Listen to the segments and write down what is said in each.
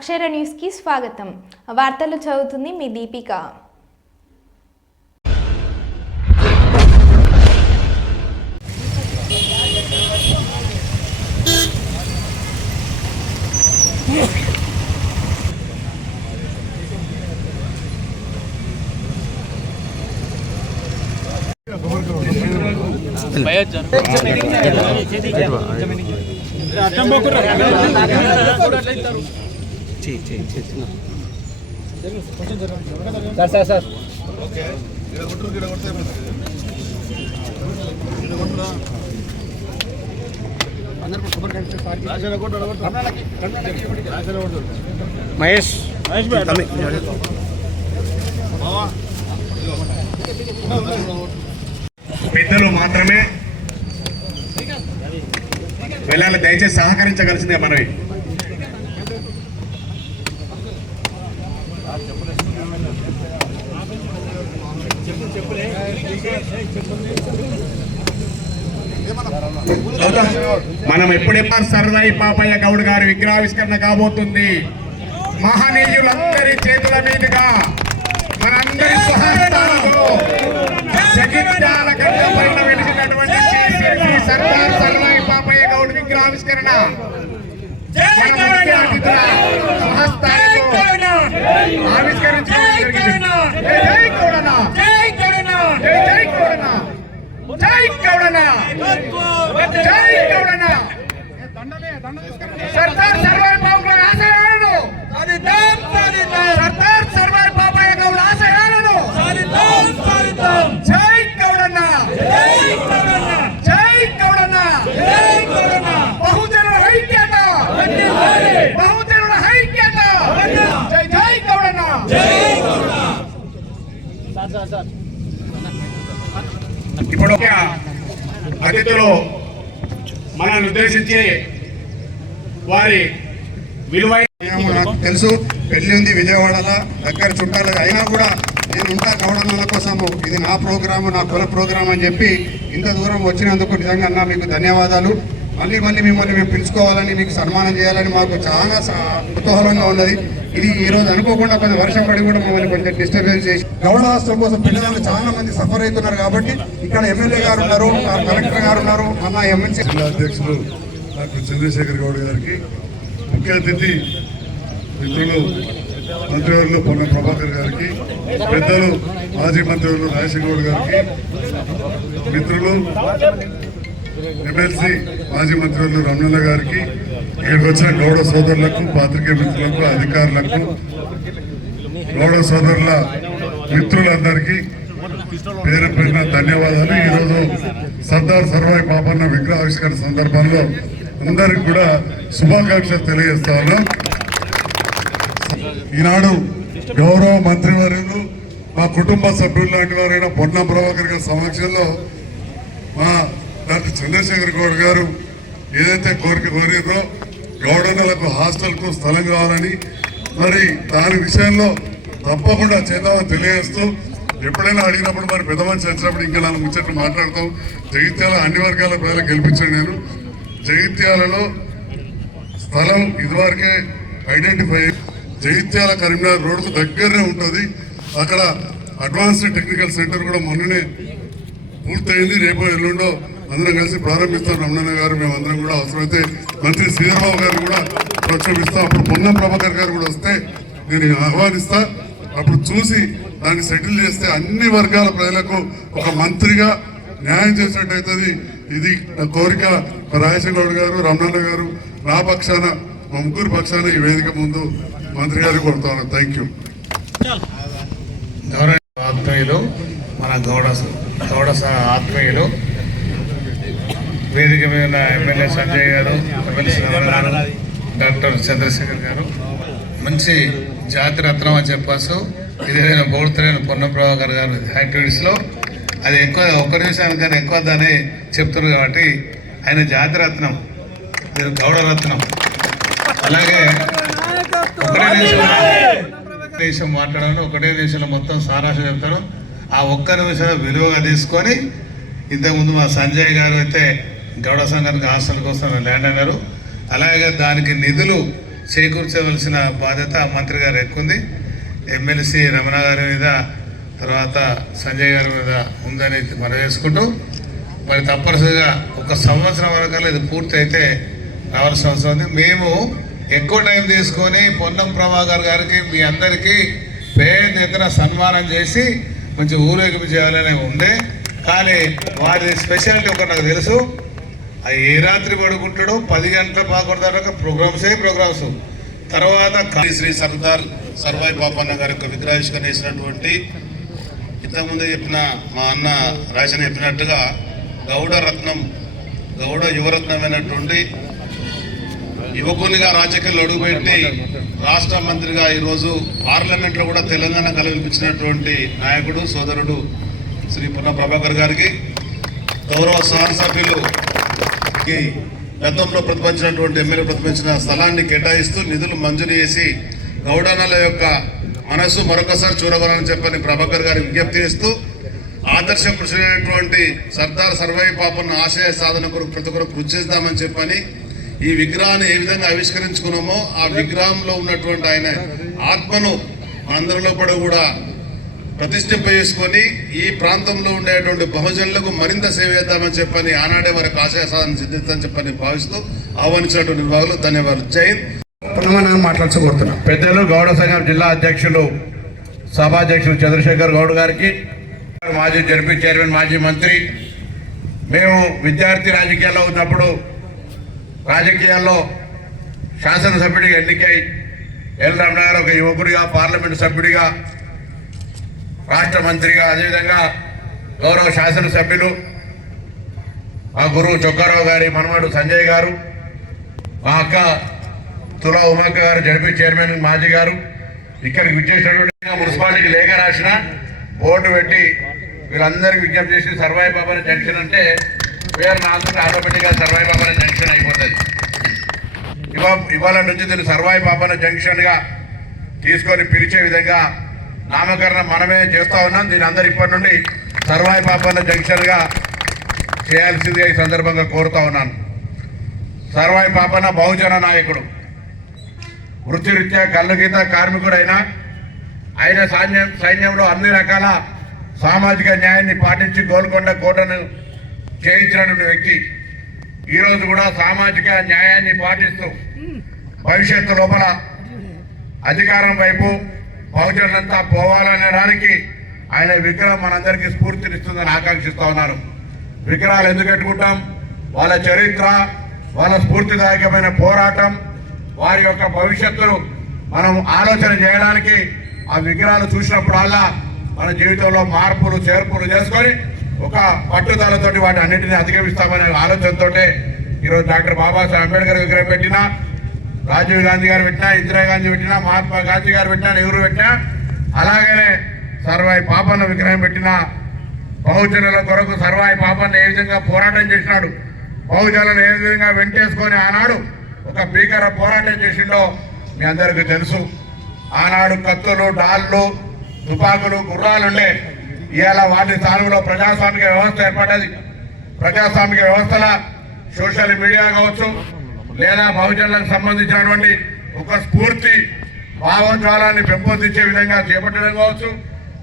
అక్షర న్యూస్కి స్వాగతం. వార్తలు చదువుతుంది మీ Deepika. Sir sir sir. Mahesh పెద్దలు మాత్రమే వెళ్ళాలి దయచేసి సహకరించగలిసిందే మనవి. మనం ఎప్పుడెప్పుడు సరదాయి పాపయ్య గౌడ్ గారి విగ్రహావిష్కరణ కాబోతుంది. మహనీయులందరి చేతుల మీదుగా మనందరి సహకారంతో జగిత్యాల గడ్డపైన వెలిసినటువంటి శ్రీ సర్దార్ సరదాయి పాపయ్య గౌడ్ విగ్రహావిష్కరణ. మన ముఖ్య అతిథుల సహస్థానంతో ఆవిష్కరించడం జరిగింది. జై జై గౌడన్న! జై జై గౌడన్న! జై గౌడన్న! జై గౌడన్న! సర్దార్ సర్వాయి బాబు ఆశయాలను! సర్దార్ సర్వాయి బాబాయ్ గౌడ్ ఆశయాలను! జై గౌడన్న! జై గౌడన్న! బహుజనుల ఐక్యత! బహుజనుల ఐక్యత! జై జై గౌడన్న! ఇప్పుడు ఒక అతిథులు మనల్ని ఉద్దేశించి వారి విలువైన నాకు తెలుసు పెళ్ళి ఉంది విజయవాడలో దగ్గర చుట్టాలు అయినా కూడా నేను ఉంటా కవడల కోసము. ఇది నా ప్రోగ్రాము నా కుల ప్రోగ్రాం అని చెప్పి ఇంత దూరం వచ్చినందుకు నిజంగా అన్న మీకు ధన్యవాదాలు. మళ్ళీ మళ్ళీ మిమ్మల్ని మేము పిలుచుకోవాలని మీకు సన్మానం చేయాలని మాకు చాలా కుతూహలంగా ఉన్నది. ఇది ఈ రోజు అనుకోకుండా కొంచెం వర్షం పడి కూడా మమ్మల్ని కొంచెం డిస్టర్బెన్స్ చేసి గౌడ హాస్టల్ కోసం పిల్లలు చాలా మంది సఫర్ అవుతున్నారు కాబట్టి ఇక్కడ ఎమ్మెల్యే గారు ఉన్నారు ఆ కలెక్టర్ గారు ఉన్నారు అన్న ఎమ్మెల్సీ జిల్లా అధ్యక్షులు డాక్టర్ చంద్రశేఖర్ గౌడ్ గారికి ముఖ్య అతిథి మిత్రులు మంత్రివర్యులు పొన్న ప్రభాకర్ గారికి పెద్దలు మాజీ మంత్రివర్యులు రాజశేఖర్ గారికి మిత్రులు ఎమ్మెల్సీ మాజీ మంత్రులు రమణన్న గారికి ఇక్కడికి వచ్చిన గౌడ సోదరులకు పాత్రికే మిత్రులకు అధికారులకు గౌడ సోదరుల మిత్రులందరికీ పేరు పేరున ధన్యవాదాలు. ఈరోజు సర్దార్ సర్వాయి పాపన్న విగ్రహావిష్కరణ సందర్భంలో అందరికి కూడా శుభాకాంక్షలు తెలియజేస్తా ఉన్నాం. ఈనాడు గౌరవ మంత్రివర్యులు మా కుటుంబ సభ్యులు లాంటి వారైన పొన్నం ప్రభాకర్ గారి సమక్షంలో మా డాక్టర్ చంద్రశేఖర్ గౌడ్ గారు ఏదైతే కోరిక కోరిరో గౌడన్నలకు హాస్టల్కు స్థలం కావాలని మరి దాని విషయంలో తప్పకుండా చేద్దామని తెలియజేస్తూ ఎప్పుడైనా అడిగినప్పుడు మరి పెద్ద మనిషి వచ్చినప్పుడు ఇంకా నన్ను ముచ్చట్లు మాట్లాడతాం. జగిత్యాల అన్ని వర్గాల ప్రజలకు గెలిపించాను నేను. జగిత్యాలలో స్థలం ఇదివరకే ఐడెంటిఫై జగిత్యాల కరీంనగర్ రోడ్కు దగ్గరనే ఉంటుంది. అక్కడ అడ్వాన్స్డ్ టెక్నికల్ సెంటర్ కూడా మొన్ననే పూర్తయింది. రేపు ఎల్లుండో అందరం కలిసి ప్రారంభిస్తాం. రమణన్న గారు మేమందరం కూడా అవసరమైతే మంత్రి శ్రీరావు గారు కూడా ప్రక్షోభిస్తాం. అప్పుడు పొన్న ప్రభాకర్ గారు కూడా వస్తే నేను ఆహ్వానిస్తా. అప్పుడు చూసి దాన్ని సెటిల్ చేస్తే అన్ని వర్గాల ప్రజలకు ఒక మంత్రిగా న్యాయం చేసినట్టు అవుతుంది. ఇది కోరిక. రాజశేఖర్ గారు రమణన్న గారు నా పక్షాన మా ముగ్గురు పక్షాన ఈ వేదిక ముందు మంత్రి గారికి కొడతాను థ్యాంక్ యూ. ఆత్మీయులు మన గౌడ గౌడ ఆత్మీయులు వేదిక మీద ఎమ్మెల్యే సంజయ్ గారు డాక్టర్ చంద్రశేఖర్ గారు. మంచి జాతి రత్నం అని చెప్పాసు ఇది నేను పొగుడుతున్నాను పొన్న గారు యాక్టివిటీస్లో అది ఎక్కువ ఒక్క నిమిషానికి ఎక్కువ దాన్ని చెప్తున్నారు కాబట్టి ఆయన జాతి రత్నం ఇది అలాగే ఒకటే నిమిషం దేశం మాట్లాడాను ఒకటే దేశంలో మొత్తం సారాంశం చెప్తాను. ఆ ఒక్క నిమిషం విలువగా తీసుకొని ఇంతకుముందు మా సంజయ్ గారు అయితే గౌడ సంఘానికి హాస్టల్ కోసం ల్యాండ్ అన్నారు. అలాగే దానికి నిధులు చేకూర్చవలసిన బాధ్యత మంత్రి గారు ఎక్కుంది ఎమ్మెల్సీ రమణ గారి మీద తర్వాత సంజయ్ గారి మీద ఉందని మనం చేసుకుంటూ మరి తప్పనిసరిగా ఒక సంవత్సరం వరకు ఇది పూర్తి అయితే రావాల్సిన అవసరం ఉంది. మేము ఎక్కువ టైం తీసుకొని పొన్నం ప్రభాకర్ గారికి మీ అందరికీ పేద ఎత్తున సన్మానం చేసి మంచి ఊరేగింపు చేయాలని ఉంది కానీ వారి స్పెషాలిటీ ఒక నాకు తెలుసు. ఆ ఏ రాత్రి పడుకుంటాడో పది గంటల పాకుండా ప్రోగ్రామ్సే ప్రోగ్రామ్స్. తర్వాత శ్రీ సర్దార్ సర్వాయి పాపన్న గారి యొక్క విగ్రహావిష్కరణ చేసినటువంటి ఇంతకుముందు చెప్పిన మా అన్న రాసిన చెప్పినట్టుగా గౌడ రత్నం గౌడ యువరత్నమైనటువంటి యువకునిగా రాజకీయాల్లో అడుగుపెట్టి రాష్ట్ర మంత్రిగా ఈరోజు పార్లమెంట్లో కూడా తెలంగాణ కల్పించినటువంటి నాయకుడు సోదరుడు శ్రీ పున్న ప్రభాకర్ గారికి గౌరవ శాసనసభ్యులు కి గతంలో ప్రతిపాదించినటువంటి ఎమ్మెల్యే ప్రతిపాదించిన స్థలాన్ని కేటాయిస్తూ నిధులు మంజూరు చేసి గౌడనల యొక్క మనసు మరొకసారి చూడగలని చెప్పని ప్రభాకర్ గారి విజ్ఞప్తి చేస్తూ ఆదర్శ కృషి సర్దార్ సర్వై పాపన్న ఆశయ సాధన కొరకు ప్రతి ఒక్కరు కృషి చేద్దామని చెప్పని ఈ విగ్రహాన్ని ఏ విధంగా ఆవిష్కరించుకున్నామో ఆ విగ్రహంలో ఉన్నటువంటి ఆయన ఆత్మను అందరిలో పడి కూడా ప్రతిష్ఠింప చేసుకొని ఈ ప్రాంతంలో ఉండేటువంటి బహుజనులకు మరింత సేవ చేద్దామని చెప్పని ఆనాడే వారికి ఆశయ సాధన సిద్ధిద్దని చెప్పని భావిస్తూ ఆహ్వానించినటువంటి నిర్వాహకులు ధన్యవాదాలు జై హింద్. పునమనాన్ని మాట్లాడుకోరుతున్నాం పెద్దలు గౌడ సంఘం జిల్లా అధ్యక్షులు సభాధ్యక్షులు చంద్రశేఖర్ గౌడ్ గారికి మాజీ జడ్పీ చైర్మన్ మాజీ మంత్రి మేము విద్యార్థి రాజకీయాల్లో ఉన్నప్పుడు రాజకీయాల్లో శాసనసభ్యుడిగా ఎన్నికై ఎల్ రమణ గారు ఒక యువకుడిగా పార్లమెంట్ సభ్యుడిగా రాష్ట్ర మంత్రిగా అదేవిధంగా గౌరవ శాసనసభ్యులు మా గురువు చొక్కారావు గారి మనవాడు సంజయ్ గారు మా అక్క తులా ఉమాక గారు జడ్పీ చైర్మన్ మాజీ గారు ఇక్కడికి విచ్చేసినటువంటి మున్సిపాలిటీకి లేఖ రాసిన బోర్డు పెట్టి వీళ్ళందరికీ విజ్ఞప్తి చేసి సర్వాయి బాబాని జంక్షన్ అంటే పేరు నాకుంటే ఆటోమేటిక్గా సర్వాయి బాబాని జంక్షన్ అయిపోతుంది. ఇవా ఇవాళ నుంచి దీన్ని సర్వాయి బాబాన జంక్షన్గా తీసుకొని పిలిచే విధంగా నామకరణం మనమే చేస్తూ ఉన్నాం. దీని అందరు ఇప్పటి నుండి సర్వాయి పాపన్న జంక్షన్గా చేయాల్సిందిగా ఈ సందర్భంగా కోరుతా ఉన్నాను. సర్వాయి పాపన్న బహుజన నాయకుడు. వృత్తిరీత్యా కళ్ళగీత కార్మికుడైనా ఆయన సైన్యం సైన్యంలో అన్ని రకాల సామాజిక న్యాయాన్ని పాటించి గోల్కొండ కోటను చేయించినటువంటి వ్యక్తి. ఈరోజు కూడా సామాజిక న్యాయాన్ని పాటిస్తూ భవిష్యత్తు లోపల అధికారం వైపు బహుజనులంతా పోవాలనడానికి ఆయన విగ్రహం మనందరికీ స్ఫూర్తినిస్తుందని ఆకాంక్షిస్తూ ఉన్నాను విగ్రహాలు ఎందుకు పెట్టుకుంటాం వాళ్ళ చరిత్ర వాళ్ళ స్ఫూర్తిదాయకమైన పోరాటం వారి యొక్క భవిష్యత్తును మనం ఆలోచన చేయడానికి ఆ విగ్రహాలు చూసినప్పుడల్లా మన జీవితంలో మార్పులు చేర్పులు చేసుకొని ఒక పట్టుదలతోటి వాటి అన్నింటినీ అధిగమిస్తామనే ఆలోచనతోటే ఈరోజు డాక్టర్ బాబాసాహెబ్ అంబేద్కర్ విగ్రహం పెట్టినా రాజీవ్ గాంధీ గారు పెట్టినా ఇందిరాగాంధీ పెట్టినా మహాత్మా గాంధీ గారు పెట్టినా నెహ్రూ పెట్టినా అలాగనే సర్వాయి పాపన్న విగ్రహం పెట్టిన బహుజనుల కొరకు సర్వాయి పాపన్న ఏ విధంగా పోరాటం చేసినాడు బహుజనులను ఏ విధంగా వెంటేసుకొని ఆనాడు ఒక భీకర పోరాటం చేసిండో మీ అందరికీ తెలుసు. ఆనాడు కత్తులు డాళ్ళు తుపాకులు గుర్రాలుండే ఇవాళ వాటి స్థానంలో ప్రజాస్వామిక వ్యవస్థ ఏర్పడ్డది. ప్రజాస్వామిక వ్యవస్థల సోషల్ మీడియా కావచ్చు లేదా బహుజనులకు సంబంధించినటువంటి ఒక స్ఫూర్తి భావోద్వాలాన్ని పెంపొందించే విధంగా చేపట్టడం కావచ్చు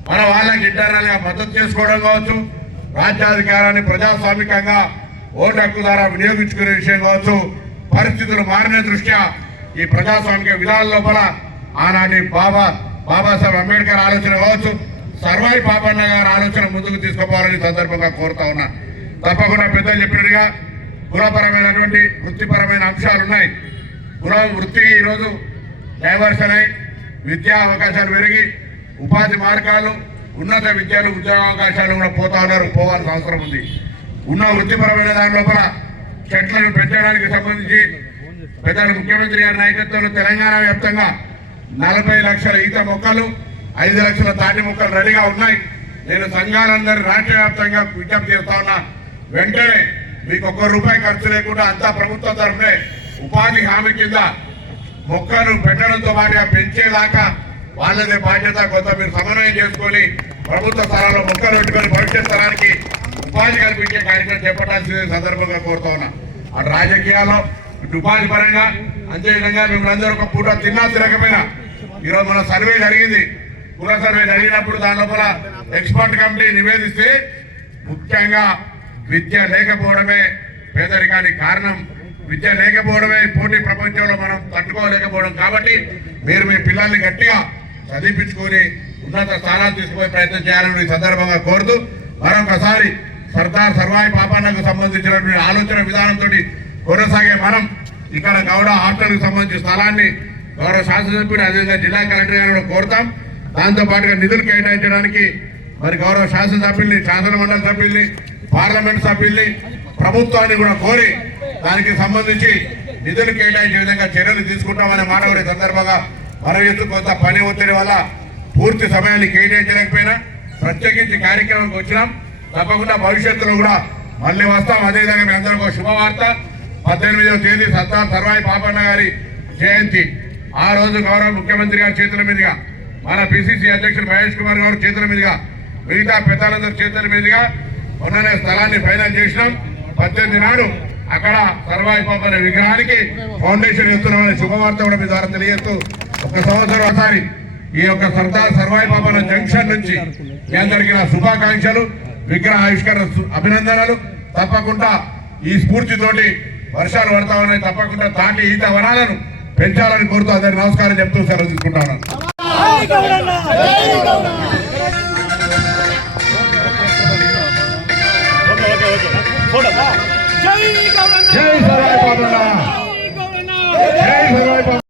మన వాళ్ళకి ఇంటర్నల్గా మద్దతు చేసుకోవడం కావచ్చు రాజ్యాధికారాన్ని ప్రజాస్వామికంగా ఓటు హక్కు ద్వారా వినియోగించుకునే విషయం కావచ్చు పరిస్థితులు మారిన దృష్ట్యా ఈ ప్రజాస్వామిక విధానాల లోపల ఆనాటి బాబా బాబాసాహెబ్ అంబేద్కర్ ఆలోచన కావచ్చు సర్వాయి పాపన్న గారి ఆలోచన ముందుకు తీసుకుపోవాలని సందర్భంగా కోరుతా ఉన్నా. తప్పకుండా పెద్దలు చెప్పినట్టుగా కులపరమైనటువంటి వృత్తిపరమైన అంశాలు ఉన్నాయి. కుల వృత్తికి ఈరోజు డైవర్షన్ అయి విద్యా అవకాశాలు పెరిగి ఉపాధి మార్గాలు ఉన్నత విద్యలు ఉద్యోగ అవకాశాలు కూడా పోతా ఉన్నారు పోవాల్సిన అవసరం ఉంది. ఉన్న వృత్తిపరమైన దాని లోపల చెట్లను పెంచడానికి సంబంధించి పెద్దలు ముఖ్యమంత్రి గారి నాయకత్వంలో తెలంగాణ వ్యాప్తంగా నలభై లక్షల ఈత మొక్కలు ఐదు లక్షల తాటి మొక్కలు రెడీగా ఉన్నాయి. నేను సంఘాలందరూ రాష్ట్ర వ్యాప్తంగా విజ్ఞప్తి చేస్తా ఉన్నా వెంటనే మీకు ఒక్క రూపాయి ఖర్చు లేకుండా అంతా ప్రభుత్వం తరఫునే ఉపాధి హామీ కింద మొక్కను పెట్టడంతో పాటు పెంచేదాకా వాళ్ళదే బాధ్యత. కొంత మీరు సమన్వయం చేసుకొని ప్రభుత్వ స్థలాల్లో మొక్కలు పెట్టుకొని భవిష్యత్ స్థలానికి ఉపాధి కల్పించే కార్యక్రమం చేపట్టాల్సిన సందర్భంగా కోరుతా ఉన్నా. అటు రాజకీయాల్లో ఇటు ఉపాధి పరంగా అంతేవిధంగా మిమ్మల్ని అందరూ ఒక పూట తిన్నా తినకపోయినా ఈరోజు మన సర్వే జరిగింది. కుల సర్వే జరిగినప్పుడు దాని లోపల ఎక్స్పర్ట్ కమిటీ నివేదిస్తే ముఖ్యంగా విద్య లేకపోవడమే పేదరికానికి కారణం. విద్య లేకపోవడమే పోటీ ప్రపంచంలో మనం తట్టుకోలేకపోవడం. కాబట్టి మీరు మీ పిల్లల్ని గట్టిగా చదివించుకొని ఉన్నత స్థానాలు తీసుకుపోయే ప్రయత్నం చేయాలని ఈ సందర్భంగా కోరుతూ మరొకసారి సర్దార్ సర్వాయి పాపాన్నకు సంబంధించినటువంటి ఆలోచన విధానంతో కొనసాగే మనం ఇక్కడ గౌడ హాస్టల్కి సంబంధించిన స్థలాన్ని గౌరవ శాసనసభ్యుడు అదేవిధంగా జిల్లా కలెక్టర్ గారు కోరుతాం. దాంతోపాటుగా నిధులు కేటాయించడానికి మరి గౌరవ శాసనసభ్యుల్ని శాసన మండలి సభ్యుల్ని పార్లమెంట్ సభ్యుల్ని ప్రభుత్వాన్ని కూడా కోరి దానికి సంబంధించి నిధులు కేటాయించే విధంగా చర్యలు తీసుకుంటామనే మాట కూడా సందర్భంగా మనవేస్తూ కొంత పని ఒత్తిడి వల్ల పూర్తి సమయాన్ని కేటాయించలేకపోయినా ప్రత్యేకించి కార్యక్రమానికి వచ్చినాం. తప్పకుండా భవిష్యత్తులో కూడా మళ్ళీ వస్తాం. అదేవిధంగా మీ అందరికీ ఒక శుభవార్త. పద్దెనిమిదవ తేదీ సర్దార్ సర్వాయి పాపన్న గారి జయంతి. ఆ రోజు గౌరవ ముఖ్యమంత్రి గారి చేతుల మీదుగా మన పిసిసి అధ్యక్షుడు మహేష్ కుమార్ గారు చేతుల మీదుగా మిగతా పెద్దలందరి చేతుల మీదుగా మొన్ననే స్థలాన్ని ఫైనల్ చేసినాం. పద్దెనిమిది నాడు అక్కడ సర్వాయి పాపన్న విగ్రహానికి ఫౌండేషన్ ఇస్తున్నామని శుభవార్త కూడా మీ ద్వారా తెలియజేస్తూ ఒక సంవత్సరం ఒకసారి ఈ యొక్క సర్దార్ సర్వాయి పాపన జంక్షన్ నుంచి మీ అందరికీ నా శుభాకాంక్షలు విగ్రహ ఆవిష్కరణ సు- అభినందనలు. తప్పకుండా ఈ స్ఫూర్తితోటి వర్షాలు పడతా ఉన్నాయి. తప్పకుండా తాటి ఈత వనాలను పెంచాలని కోరుతూ అందరికి నమస్కారం చెప్తూ సెలవు తీసుకుంటాను. ఫోటో జై గౌరవ జై సర్వాయి పాదన్న జై సర్వాయి